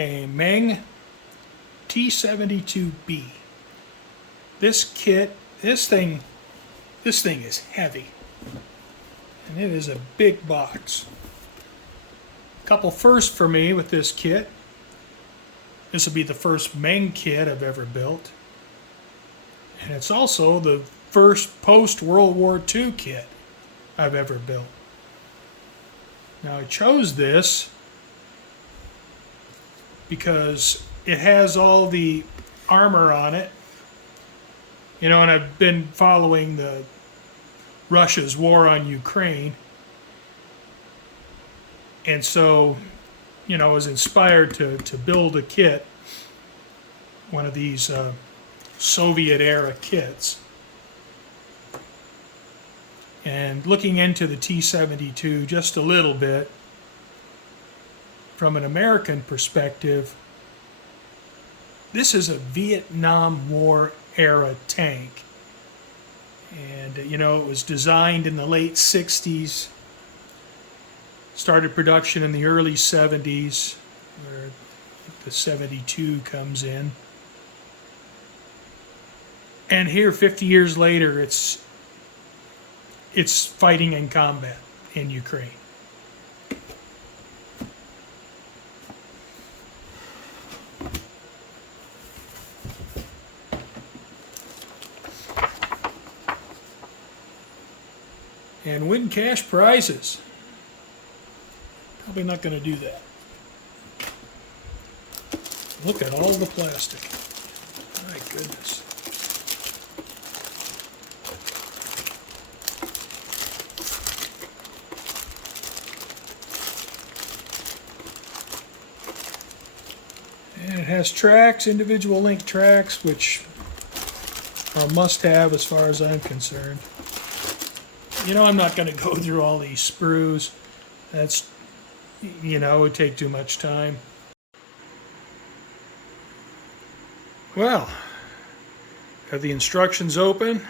a Meng T-72B. This kit, this thing is heavy, and it is a big box. A couple firsts for me with this kit. This will be the first Meng kit I've ever built, and it's also the first post-World War II kit I've ever built. Now I chose this because it has all the armor on it, and I've been following the Russia's war on Ukraine, and so I was inspired to build a kit, one of these Soviet era kits. And looking into the T-72 just a little bit, from an American perspective, this is a Vietnam War era tank. And it was designed in the late 60s, started production in the early 70s, where the 72 comes in. And here, 50 years later, it's fighting in combat in Ukraine. And win cash prizes. Probably not going to do that. Look at all the plastic. My goodness. And it has tracks, individual link tracks, which are a must-have as far as I'm concerned. I'm not going to go through all these sprues. That's, it would take too much time. Well, I have the instructions open,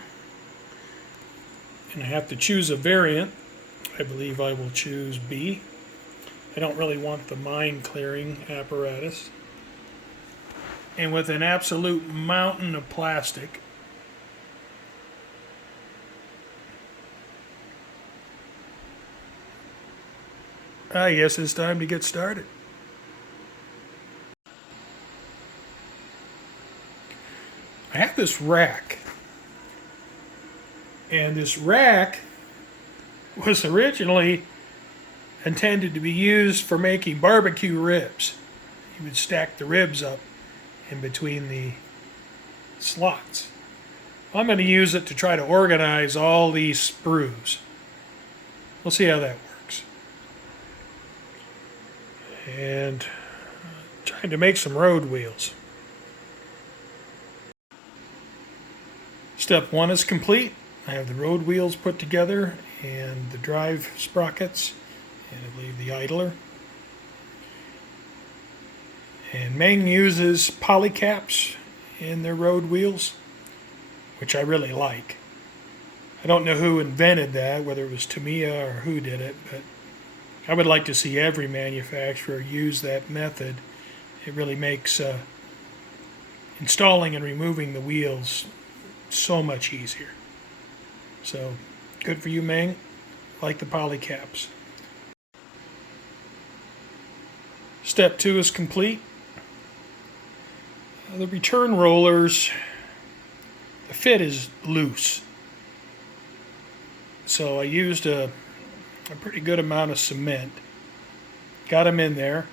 and I have to choose a variant. I believe I will choose B. I don't really want the mine clearing apparatus. And with an absolute mountain of plastic, I guess it's time to get started. I have this rack, and this rack was originally intended to be used for making barbecue ribs. You would stack the ribs up in between the slots. I'm going to use it to try to organize all these sprues. We'll see how that works. And trying to make some road wheels. Step 1 is complete. I have the road wheels put together and the drive sprockets, and I believe the idler. And Meng uses polycaps in their road wheels, which I really like. I don't know who invented that, whether it was Tamiya or who did it, but I would like to see every manufacturer use that method. It really makes installing and removing the wheels so much easier. So, good for you, Meng. Like the polycaps. Step 2 is complete. The return rollers, the fit is loose. So I used a pretty good amount of cement. Got them in there.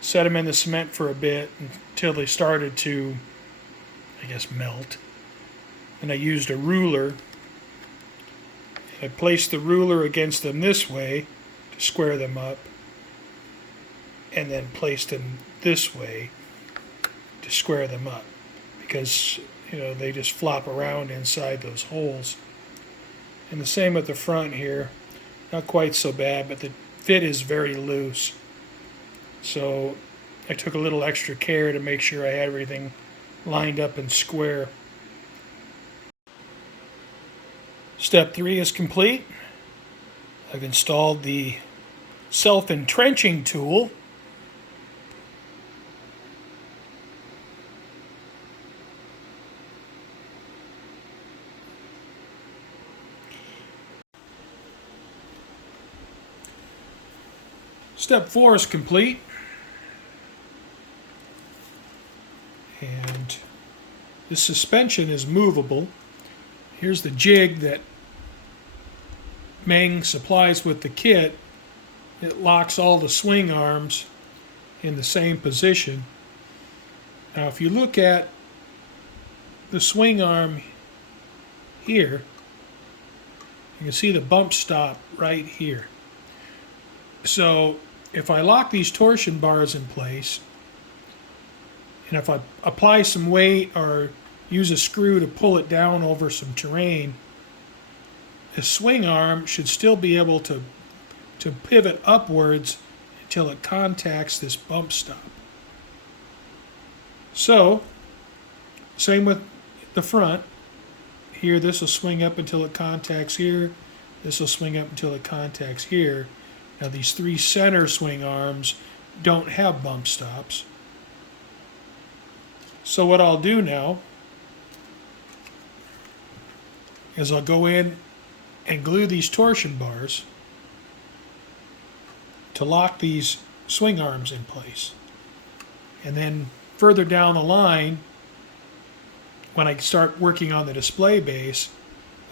Set them in the cement for a bit until they started to, melt. And I used a ruler. I placed the ruler against them this way to square them up, and then placed them this way to square them up, because they just flop around inside those holes. And the same with the front here. Not quite so bad, but the fit is very loose. So I took a little extra care to make sure I had everything lined up and square. Step 3 is complete. I've installed the self-entrenching tool. Step 4 is complete. And this suspension is movable. Here's the jig that Meng supplies with the kit. It locks all the swing arms in the same position. Now if you look at the swing arm here, you can see the bump stop right here. So if I lock these torsion bars in place, and if I apply some weight or use a screw to pull it down over some terrain, the swing arm should still be able to pivot upwards until it contacts this bump stop. So, same with the front. Here, this will swing up until it contacts here. This will swing up until it contacts here. Now, these three center swing arms don't have bump stops. So what I'll do now is I'll go in and glue these torsion bars to lock these swing arms in place. And then further down the line, when I start working on the display base,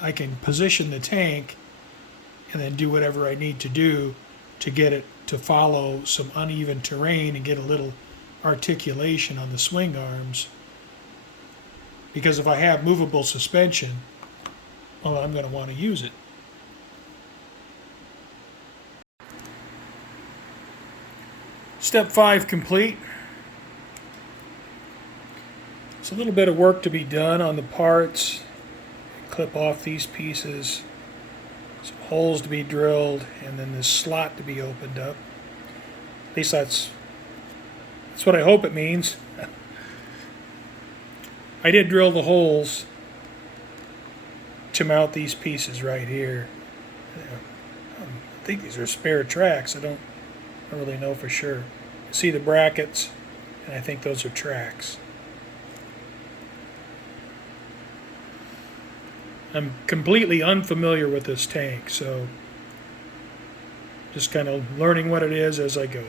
I can position the tank and then do whatever I need to do to get it to follow some uneven terrain and get a little articulation on the swing arms. Because if I have movable suspension, well, I'm going to want to use it. Step 5 complete. It's a little bit of work to be done on the parts. Clip off these pieces, some holes to be drilled, and then this slot to be opened up. At least that's what I hope it means. I did drill the holes to mount these pieces right here. I think these are spare tracks. I don't really know for sure. See the brackets, and I think those are tracks. I'm completely unfamiliar with this tank, so just kind of learning what it is as I go.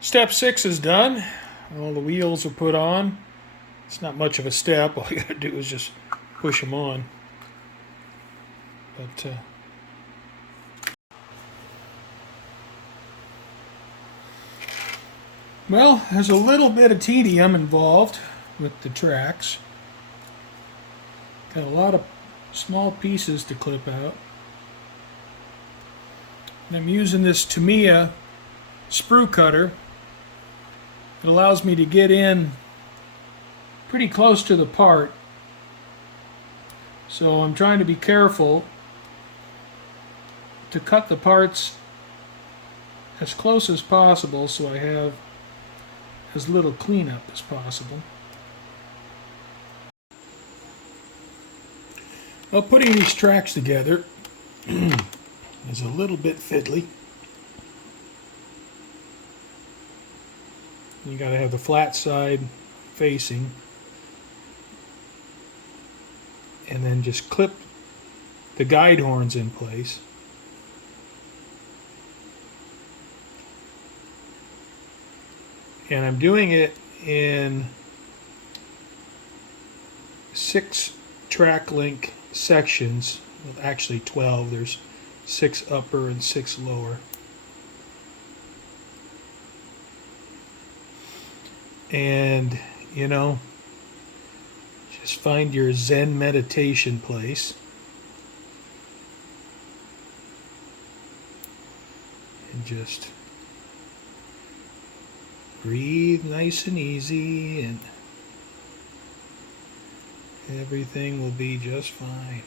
Step 6 is done. All the wheels are put on. It's not much of a step. All you gotta do is just push them on. But well, there's a little bit of tedium involved with the tracks. Got a lot of small pieces to clip out. And I'm using this Tamiya sprue cutter. It allows me to get in pretty close to the part. So I'm trying to be careful to cut the parts as close as possible so I have as little cleanup as possible. Well, putting these tracks together is a little bit fiddly. You got to have the flat side facing, and then just clip the guide horns in place. And I'm doing it in 6 track link sections. Well, actually 12. There's 6 upper and 6 lower. And, you know, just find your Zen meditation place. And just breathe nice and easy, and everything will be just fine.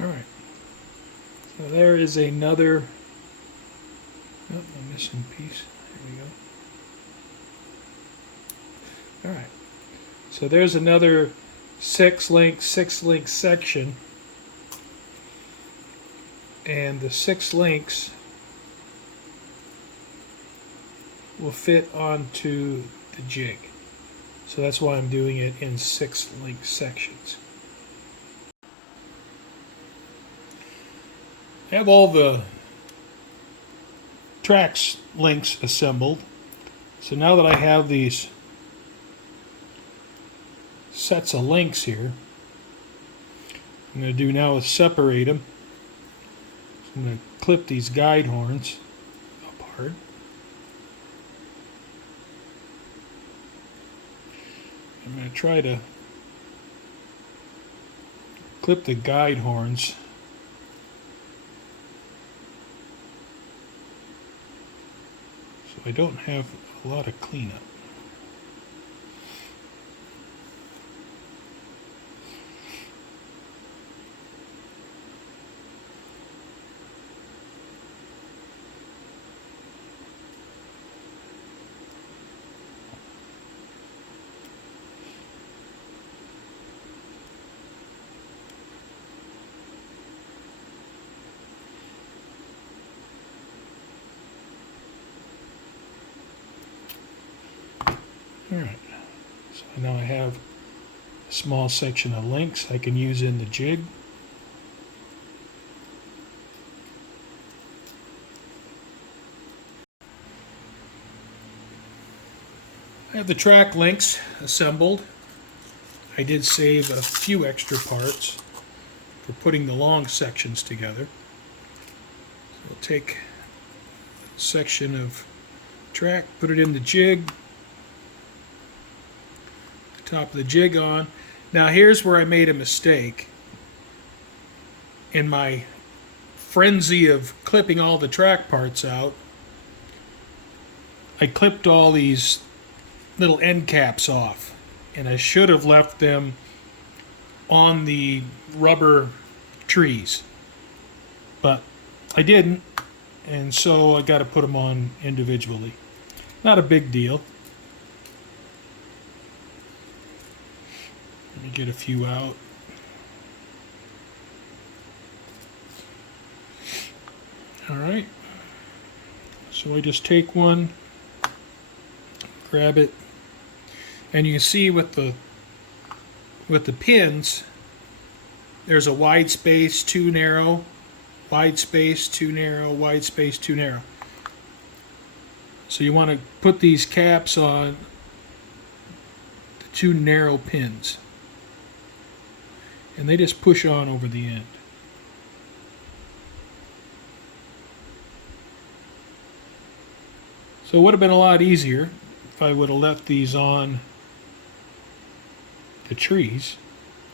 Alright, so there is another, oh, I'm missing a piece, there we go. Alright, so there's another 6 link section. and the 6 links will fit onto the jig. So that's why I'm doing it in 6 link sections. I have all the tracks links assembled. So now that I have these sets of links here, I'm going to do now is separate them. So I'm going to clip these guide horns apart. I'm going to try to clip the guide horns so I don't have a lot of cleanup. Alright, so now I have a small section of links I can use in the jig. I have the track links assembled. I did save a few extra parts for putting the long sections together. So I'll take a section of track, put it in the jig, top of the jig on. Now here's where I made a mistake. In my frenzy of clipping all the track parts out, I clipped all these little end caps off, and I should have left them on the rubber trees, but I didn't, and so I got to put them on individually. Not a big deal. Let me get a few out. Alright, so I just take one, grab it, and you can see with the pins, there's a wide space, too narrow, wide space, too narrow, wide space, too narrow. So you want to put these caps on the 2 narrow pins, and they just push on over the end. So it would have been a lot easier if I would have left these on the trees,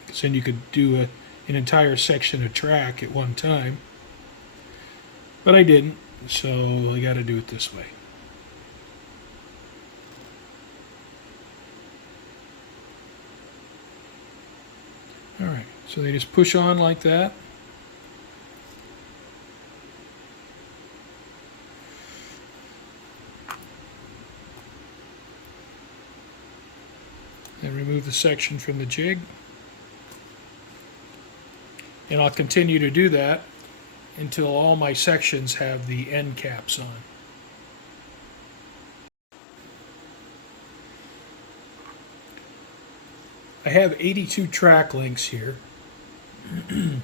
because then you could do an entire section of track at one time. But I didn't, so I got to do it this way. Alright, so they just push on like that. And remove the section from the jig. And I'll continue to do that until all my sections have the end caps on. I have 82 track links here. And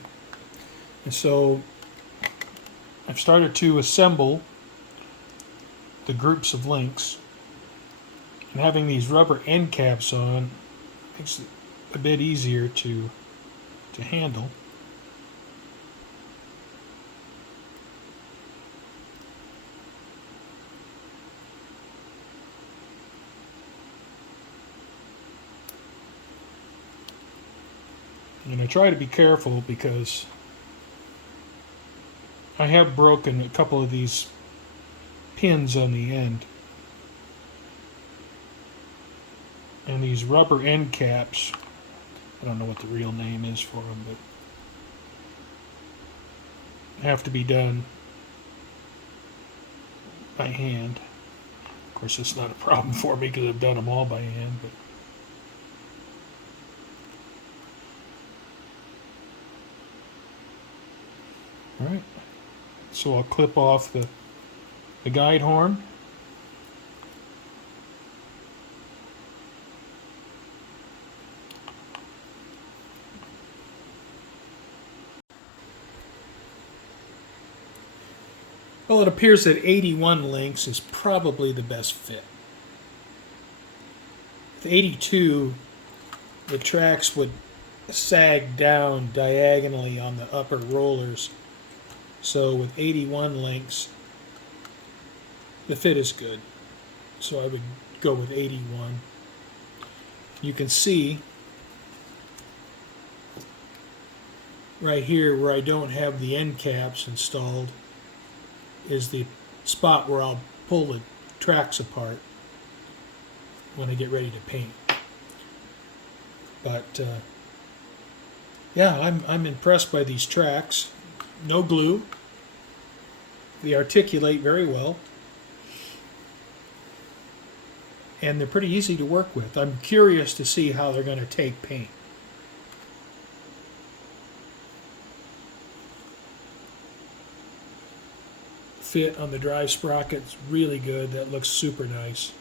so I've started to assemble the groups of links. And having these rubber end caps on makes it a bit easier to handle. And I try to be careful because I have broken a couple of these pins on the end. And these rubber end caps, I don't know what the real name is for them, but have to be done by hand. Of course, it's not a problem for me because I've done them all by hand, but all right, So I'll clip off the guide horn. Well, it appears that 81 links is probably the best fit. With 82, the tracks would sag down diagonally on the upper rollers. So with 81 links, the fit is good. So I would go with 81. You can see right here where I don't have the end caps installed is the spot where I'll pull the tracks apart when I get ready to paint. But yeah, I'm impressed by these tracks. No glue. They articulate very well. And they're pretty easy to work with. I'm curious to see how they're going to take paint. Fit on the drive sprocket's really good. That looks super nice.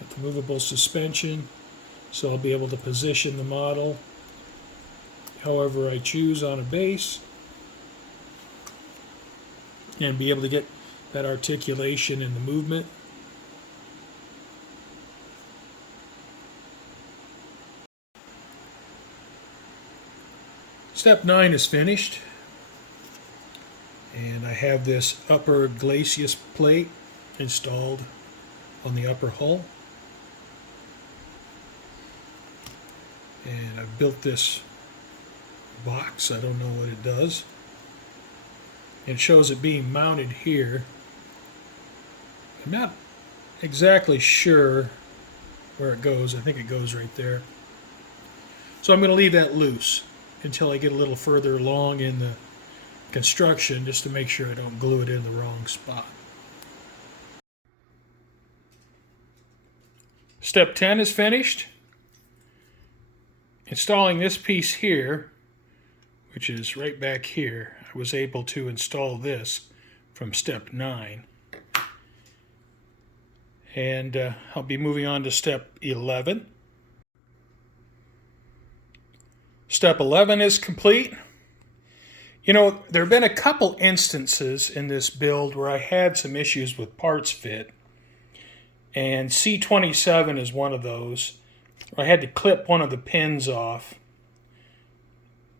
Got the movable suspension, so I'll be able to position the model however I choose on a base and be able to get that articulation in the movement. Step 9 is finished, and I have this upper glacis plate installed on the upper hull, and I've built this box. I don't know what it does. It shows it being mounted here. I'm not exactly sure where it goes. I think it goes right there. So I'm going to leave that loose until I get a little further along in the construction, just to make sure I don't glue it in the wrong spot. Step 10 is finished. Installing this piece here, which is right back here, I was able to install this from step 9. And I'll be moving on to step 11. Step 11 is complete. You know, there have been a couple instances in this build where I had some issues with parts fit, and C27 is one of those. I had to clip one of the pins off,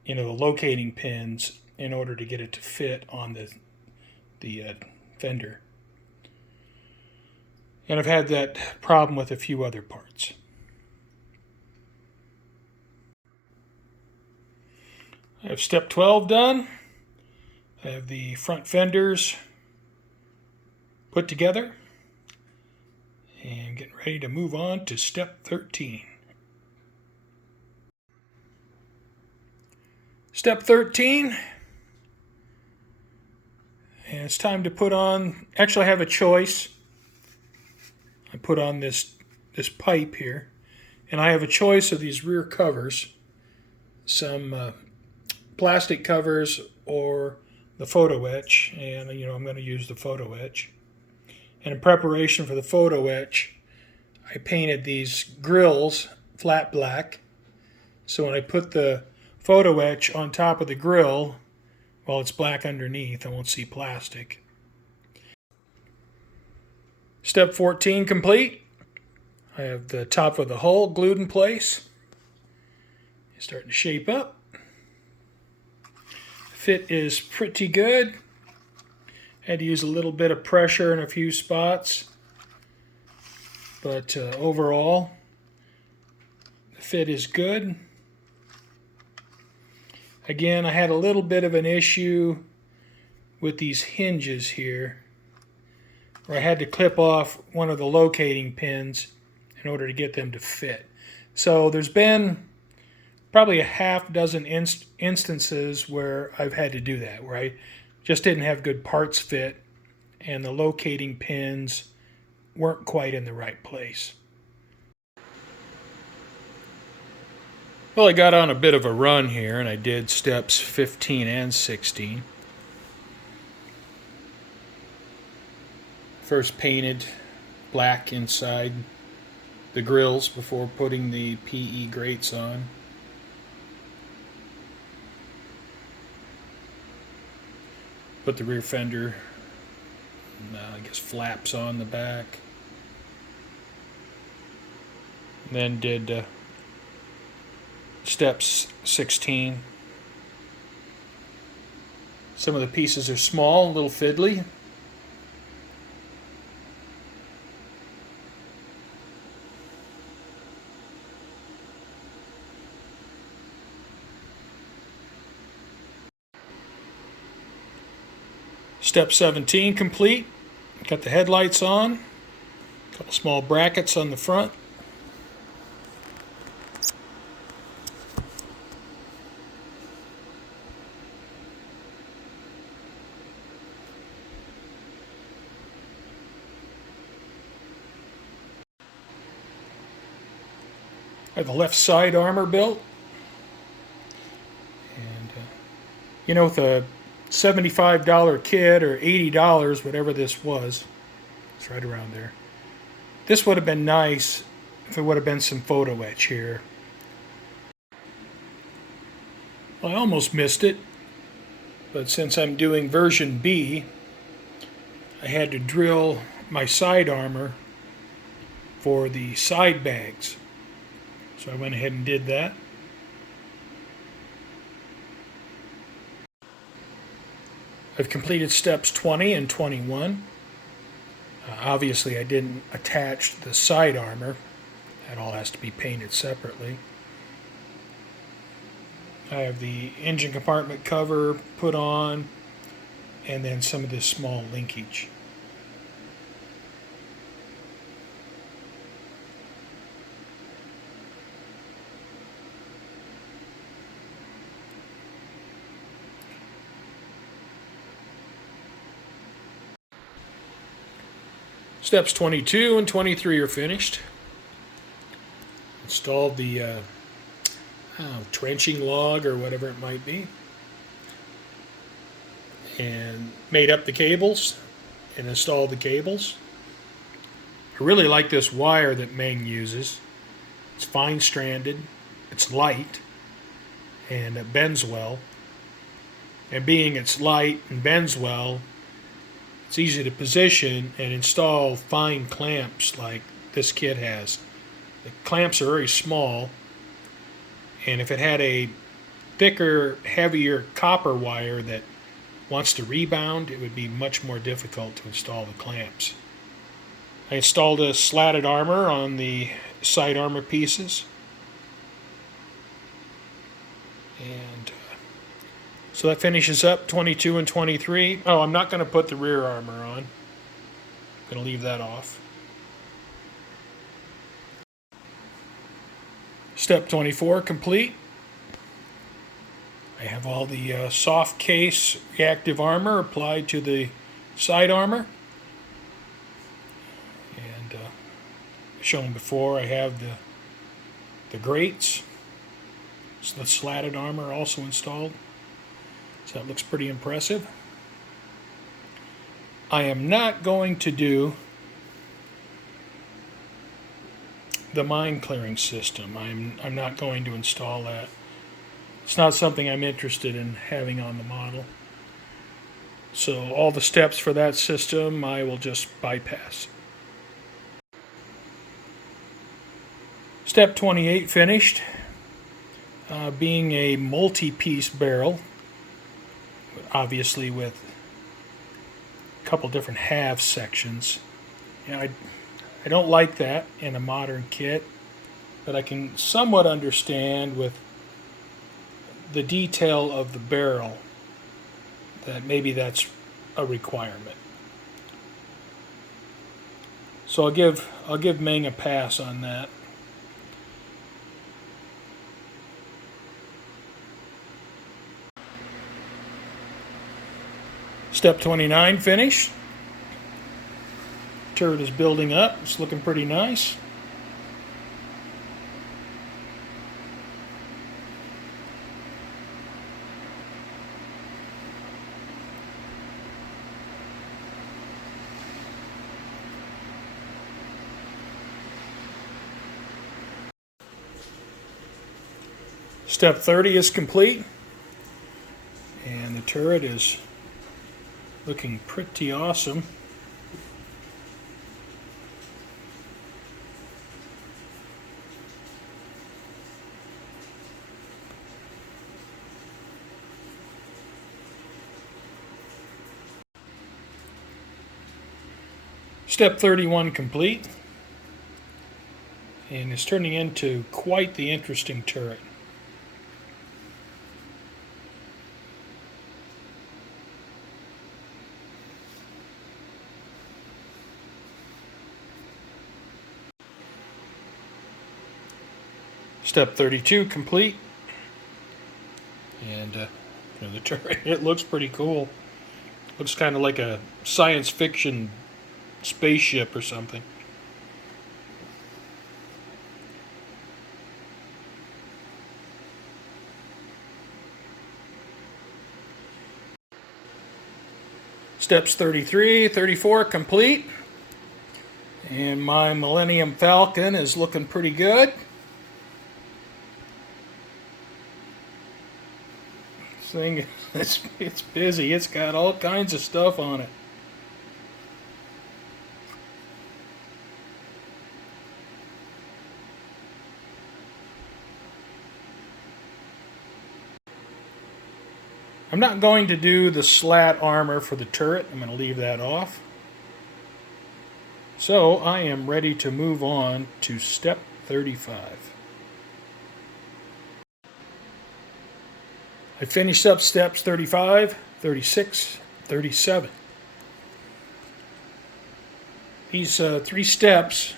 you know, the locating pins, in order to get it to fit on the fender. And I've had that problem with a few other parts. I have step 12 done. I have the front fenders put together and getting ready to move on to step 13. Step 13, and it's time to put on, actually I have a choice. I put on this pipe here, and I have a choice of these rear covers, some plastic covers or the photo etch, and you know, I'm going to use the photo etch. And in preparation for the photo etch, I painted these grills flat black, so when I put the photo etch on top of the grill, while it's black underneath, I won't see plastic. Step 14 complete. I have the top of the hull glued in place. It's starting to shape up. Fit is pretty good. Had to use a little bit of pressure in a few spots, but overall, the fit is good. Again, I had a little bit of an issue with these hinges here, where I had to clip off one of the locating pins in order to get them to fit. So there's been probably a half dozen instances where I've had to do that, where I just didn't have good parts fit and the locating pins weren't quite in the right place. Well, I got on a bit of a run here, and I did steps 15 and 16. First painted black inside the grills before putting the PE grates on. Put the rear fender, I guess, flaps on the back. And then did steps 16. Some of the pieces are small, a little fiddly. Step 17 complete. Got the headlights on. A couple small brackets on the front. I have the left side armor built. And, with a $75 kit or $80, whatever this was, it's right around there. This would have been nice if it would have been some photo etch here. Well, I almost missed it, but since I'm doing version B, I had to drill my side armor for the side bags. So I went ahead and did that. I've completed steps 20 and 21. Obviously I didn't attach the side armor. That all has to be painted separately. I have the engine compartment cover put on, and then some of this small linkage. Steps 22 and 23 are finished. Installed the trenching log or whatever it might be, and made up the cables and installed the cables. I really like this wire that Meng uses. It's fine stranded, it's light, and it bends well. And being it's light and bends well, it's easy to position and install fine clamps like this kit has. The clamps are very small, and if it had a thicker, heavier copper wire that wants to rebound, it would be much more difficult to install the clamps. I installed a slatted armor on the side armor pieces. And so that finishes up 22 and 23. Oh, I'm not going to put the rear armor on. I'm going to leave that off. Step 24 complete. I have all the soft case reactive armor applied to the side armor. And shown before, I have the grates. So the slatted armor also installed. So that looks pretty impressive. I am not going to do the mine clearing system. I'm not going to install that. It's not something I'm interested in having on the model. So all the steps for that system I will just bypass. Step 28 finished. Being a multi-piece barrel, obviously with a couple different half sections. I don't like that in a modern kit, but I can somewhat understand with the detail of the barrel that maybe that's a requirement. So I'll give Meng a pass on that. Step 29 finished. Turret is building up. It's looking pretty nice. Step 30 is complete, and the turret is looking pretty awesome. Step 31 complete, and it's turning into quite the interesting turret. Step 32 complete, and the turret, it looks pretty cool. Looks kind of like a science fiction spaceship or something. Steps 33, 34 complete, and my Millennium Falcon is looking pretty good. This thing, it's busy. It's got all kinds of stuff on it. I'm not going to do the slat armor for the turret. I'm going to leave that off. So I am ready to move on to step 35. I finished up steps 35, 36, 37. These 3 steps,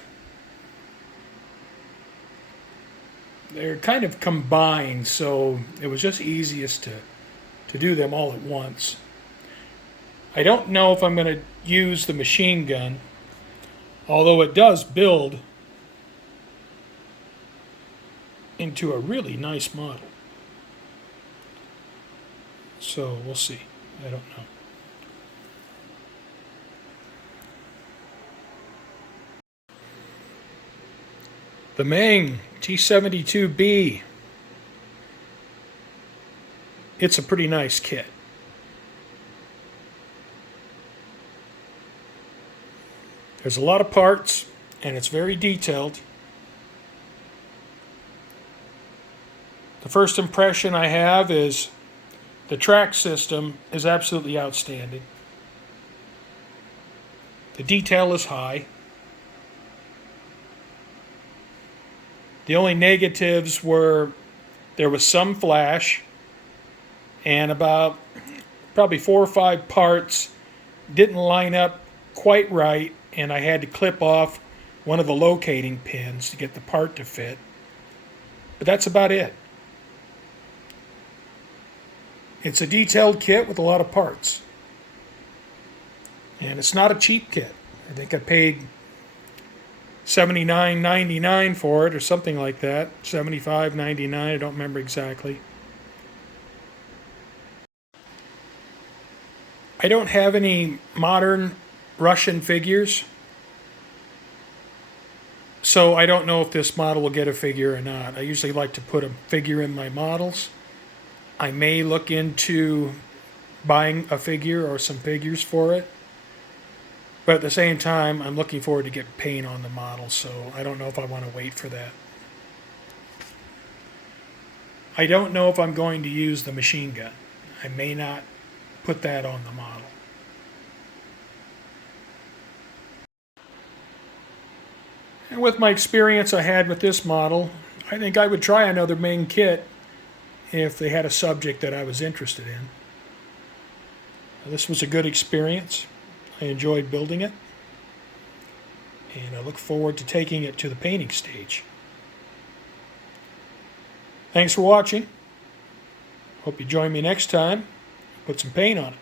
they're kind of combined, so it was just easiest to do them all at once. I don't know if I'm going to use the machine gun, although it does build into a really nice model. So we'll see. I don't know. The Meng T-72B. It's a pretty nice kit. There's a lot of parts, and it's very detailed. The first impression I have is the track system is absolutely outstanding. The detail is high. The only negatives were there was some flash, and about probably 4 or 5 parts didn't line up quite right, and I had to clip off one of the locating pins to get the part to fit. But that's about it. It's a detailed kit with a lot of parts. And it's not a cheap kit. I think I paid $79.99 for it or something like that. $75.99, I don't remember exactly. I don't have any modern Russian figures, so I don't know if this model will get a figure or not. I usually like to put a figure in my models. I may look into buying a figure or some figures for it, but at the same time, I'm looking forward to get paint on the model, so I don't know if I want to wait for that. I don't know if I'm going to use the machine gun. I may not put that on the model. And with my experience I had with this model, I think I would try another Meng kit if they had a subject that I was interested in. This was a good experience. I enjoyed building it, and I look forward to taking it to the painting stage. Thanks for watching. Hope you join me next time. Put some paint on it.